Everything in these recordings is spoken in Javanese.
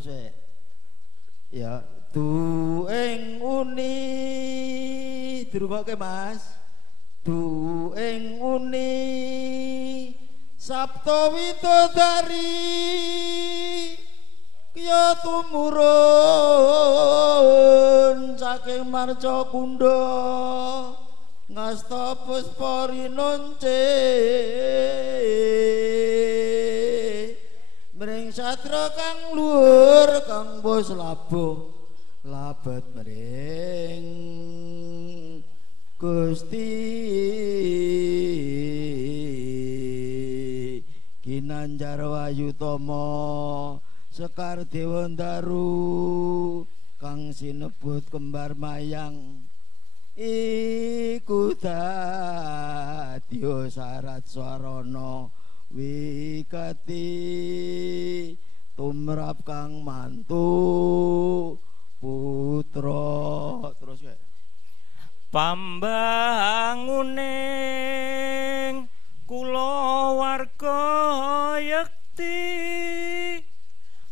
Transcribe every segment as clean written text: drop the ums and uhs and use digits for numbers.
sik. Ya, du ing uni dirungokke Mas. Du ing uni Sabto Widodari Kya tumurun saking marca kundha ngasta puspa rinonce mring satra kang luhur kang bos labuh labet mring Gusti Ginanjar Wayutama Sekar Dewandaru kang sinebut kembar mayang iku dadya syarat swarana wigati tumrap kang mantu putra terus ya pambanguning kula warga yekti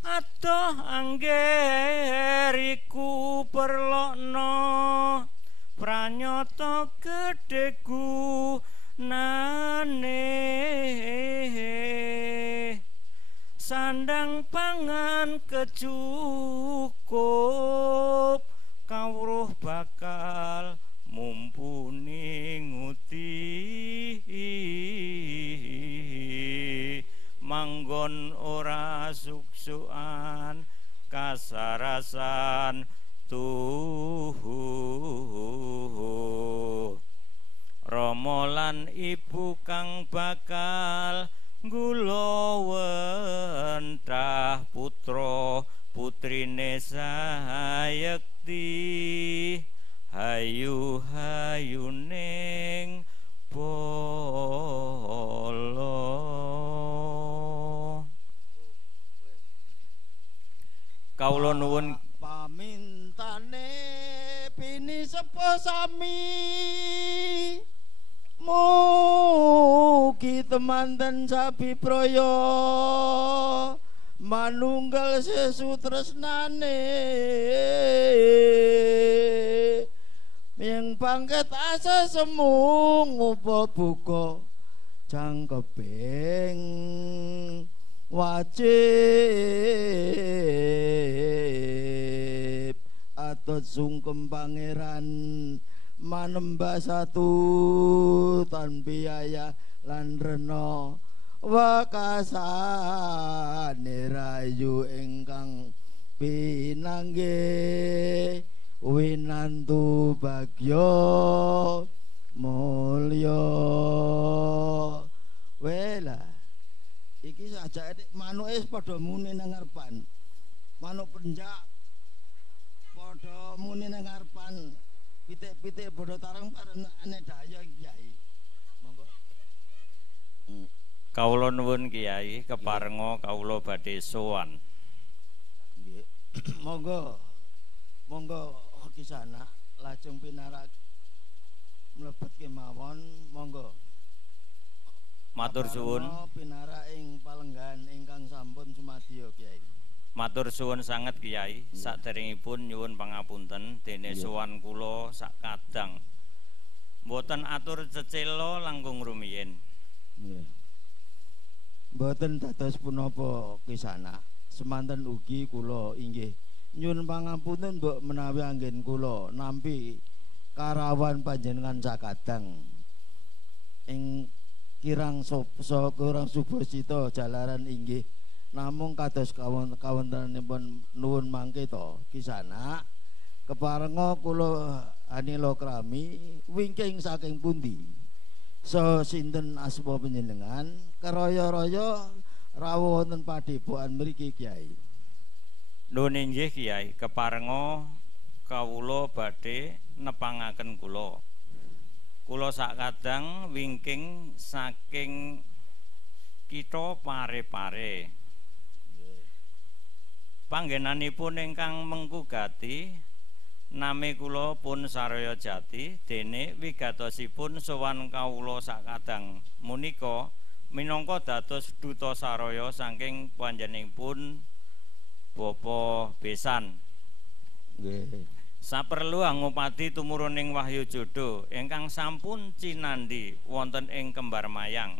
adoh anggeriku perlokno pranyata gedheku nane sandang pangan kecukup kawruh bakal mumpuni nguti manggon ora suksukan kasarasan Rama lan ibu kang bakal nggulawentah putra putrine sayekti hayu hayuning bala kawula nuwun pamintane pini sepo sami mugi temanten sabi praya manunggal sesu tresnane yang pangkat asa semu ngupa buka jangkeping wajib atut sungkem pangeran manembah satu tan biaya lan rena wakasane rayu ingkang pinanggih winantu bagya mulya wela iki sajake manuke padha muni nang ngarepan manuk penjak padha muni nang ngarepan pitik-pitik padha tarung ane daya Kyai monggo kawula nuwun Kyai keparenga kawula badhe sowan nggih monggo kisana lajeng pinarak mlebet kemawon monggo matur suwun pinarak ing palenggan ingkang sampun sumadya Kyai matur suwun sanget Kyai saderengipun nyuwun pangapunten dene sowan kula sak kadang mboten atur cecela langkung rumiyin nggih mboten dados punapa kisana semanten ugi kula inggih nyuwun pangapunten mbok menawi anggen kula nampi karawan panjenengan sakadang ing kirang kurang subasita jalaran inggih namung kados kawontenanipun nuwun mangke to kisana keparenga kula anila krami wingking saking pundi so sinten asma panjenengan karaya-raya rawuh wonten padepokan mriki Kyai nuwun inggih Kyai keparenga kawula badhe nepangaken kula sakadang wingking saking kitha pare-pare panggenanipun ingkang mengkugati nami kula pun saraya jati dene wigatosipun sowan kawula sakadang menika minangka dados duta saraya saking panjenenganipun Bapa Besan. Nggih. Saperlu angupadi tumuruning Wahyu Jodo ingkang sampun cinandi wonten ing Kembar Mayang.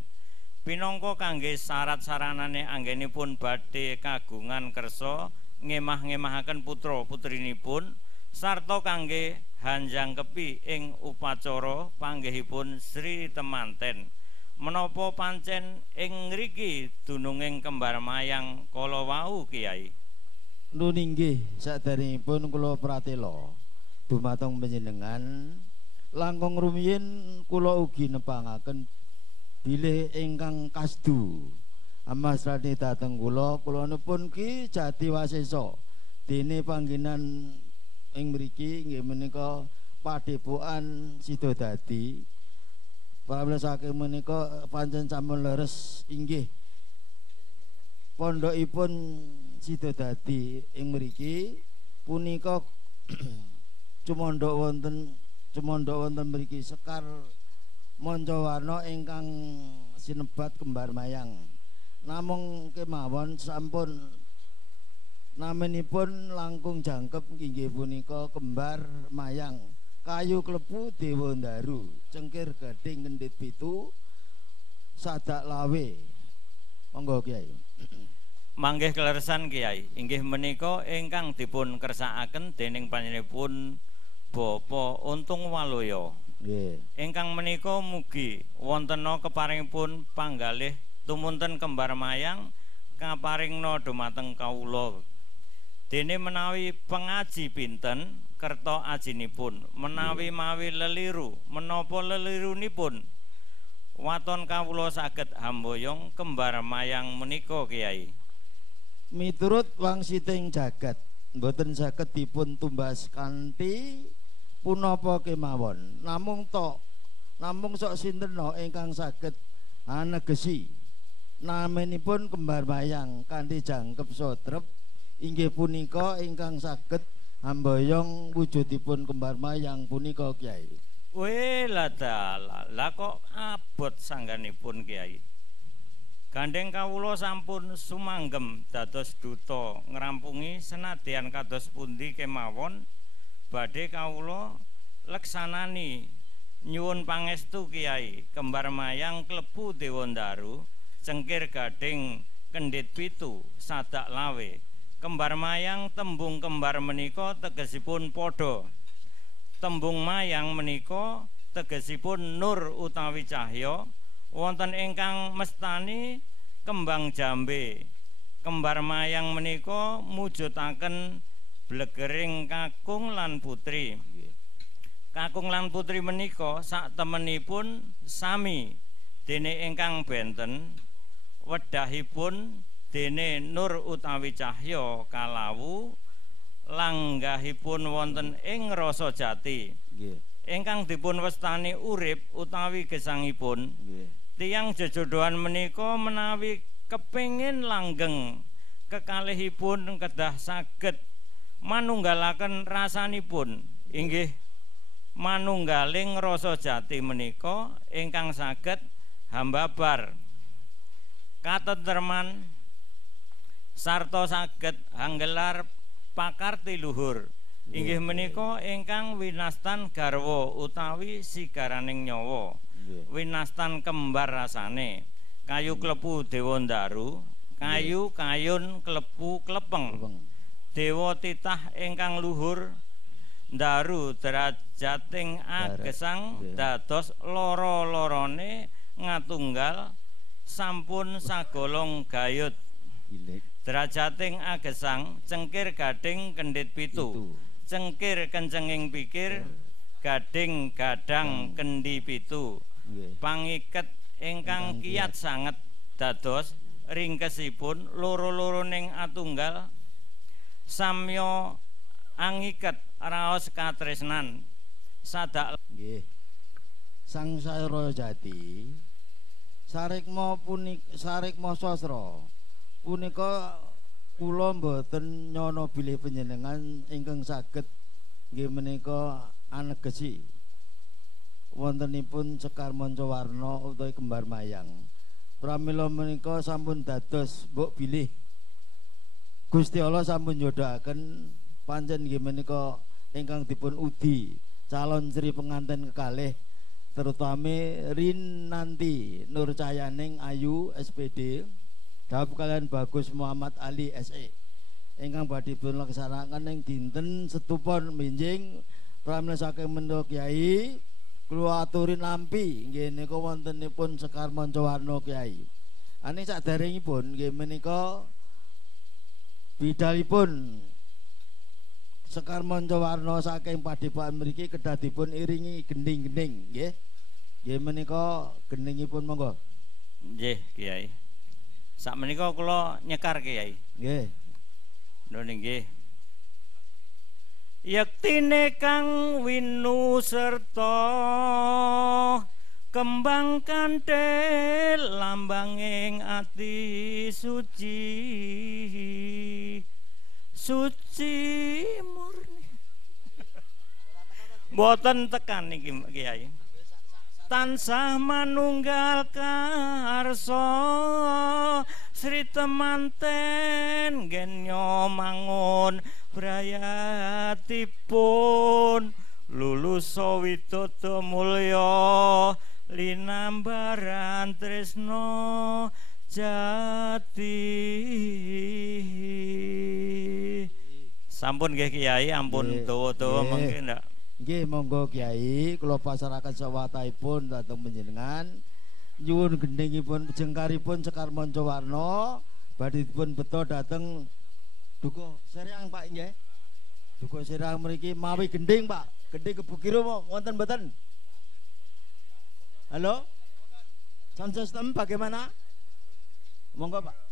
Pinangka kangge syarat saranane anggenipun badhe kagungan kersa ngemah-ngemahaken putra putrinipun sarta kangge hanjangkepi ing upacara panggihipun Sri Temanten. Menapa pancen ing ngriki dununging Kembar Mayang kala wau Kyai? Nun inggih saderengipun kula pratela dumateng panjenengan langkung rumiyin kula ugi nepangaken bilih ingkang kasdu amasrane dhateng kula nipun Ki Jatiwasesa dene panggenan ing mriki nggih menika Padepokan Sidodadi. Pramila saking menika pancen sampun leres inggih pondhokipun Sidodadi ing mriki punika cumandha wonten mriki Sekar Mancawarna ingkang sinebat Kembar Mayang. Namung kemawon sampun naminipun langkung jangkep inggih punika Kembar Mayang. Kayu klepu Dewa Ndaru, cengkir gading kendhit pitu, sadak lawe. Monggo Kyai. Manggih kleresan Kyai, inggih menika ingkang dipun kersakaken dening panjenenganipun Bapak Untung Waloya. Nggih. Ingkang menika mugi wontena keparingipun panggalih tumunten Kembar Mayang kaparingna dumateng kawula. Dene menawi pengaji pinten kerta ajinipun, menawi mawi leliru menapa lelirunipun waton kawula saged hamboyong Kembar Mayang menika Kyai. Miturut wangsiting jagat mboten saged dipun tumbas kanthi punapa kemawon. Namung sok sinten ingkang saged anegesi naminipun Kembar Mayang kanthi jangkep sodrep inggih punika ingkang saged amboyong wujudipun Kembar Mayang punika Kyai. Weh lah kok abot sangganipun Kyai. Gandeng kawula sampun sumanggem dados duta ngrampungi senadyan kados pundi kemawon badhe kawula leksanani nyuwun pangestu Kyai. Kembar Mayang klebu Dewa Ndaru, cengkir gading kendhit pitu, sadak lawe. Kembar Mayang tembung kembar menika tegesipun padha. Tembung mayang menika tegesipun nur utawi cahya. Wonten ingkang mestani kembang jambe. Kembar Mayang menika mujudaken blegering kakung lan putri. Kakung lan putri menika sak temenipun sami dene ingkang benten wedahipun dene nur utawi cahya kalawu langgahipun wonten ing rasa jati. Nggih. Ingkang dipun wastani urip utawi gesangipun. Nggih. Tiyang jejodhoan menika menawi kepingin langgeng kekalihipun kedah saged manunggalaken rasanipun inggih manunggaling rasa jati menika ingkang saged hambabar katentreman sarta saged hanggelar pakarti luhur inggih menika ingkang winastan garwa utawi sigaraning nyawa. Winastan kembar rasane kayu klepu Dewa Ndaru, kayu kayun klepu klepeng. Dewa titah ingkang luhur Ndaru derajating agesang dados loro-lorone ngatunggal sampun sagolong gayut. Derajating agesang cengkir gading kendhit pitu. Cengkir kencenging pikir gading gadang kendi pitu. Pangiket ingkang kiyat sanget dados ringkesipun loro-loroning atunggal samya angiket raos katresnan sadak nggih. Sangsara jati sarikma sastra punika kula mboten nyono bilih panjenengan ingkang saged nggih menika anegesi wontenipun Sekar Mancawarna utawi Kembar Mayang. Pramila menika sampun dados mbok bilih Gusti Allah sampun nyodhaken pancen nggih menika ingkang dipun udi calon Sri pengantin kekalih terutama Rinanti Nur Cayaning Ayu SPD dawuh kalian Bagus Muhammad Ali SE ingkang badhe dipun laksanaken ing dinten setupon minjing pramila saking Mendho Kyai kula aturi nampi nggih nika wontenipun Sekar Mancawarna Kyai. Ane saderengipun nggih menika bidalipun Sekar Mancawarna saking Padepokan mriki kedah dipun iringi gending-gending nggih. Nggih menika gendingipun monggo. Nggih, Kiai. Sakmenika kula nyekar Kiai. Nggih. Nuwun nggih. Yektine kang winu serta kembang kanthil lambanging ati suci suci murni. Mboten tekan niki Kiai. Tansah manunggal karso Sri temanten genyo mangun brayatipun lulus sawitoto mulya linambaran tresno jati. Sampun nggih Kiai, ampun dawa-dawa mengke ndak. Nggih monggo Kiai, kula pasrahaken sawatahipun dhateng panjenengan. Nyuwun gendhingipun jengkaripun Sekar Mancawarna badhe dipun beto dhateng Dukuh Seriang Pak nggih. Dukuh Seriang mriki mawi gendhing Pak. Gendhing Kebukiro wonten mboten? Halo? Sound system bagaimana? Monggo Pak.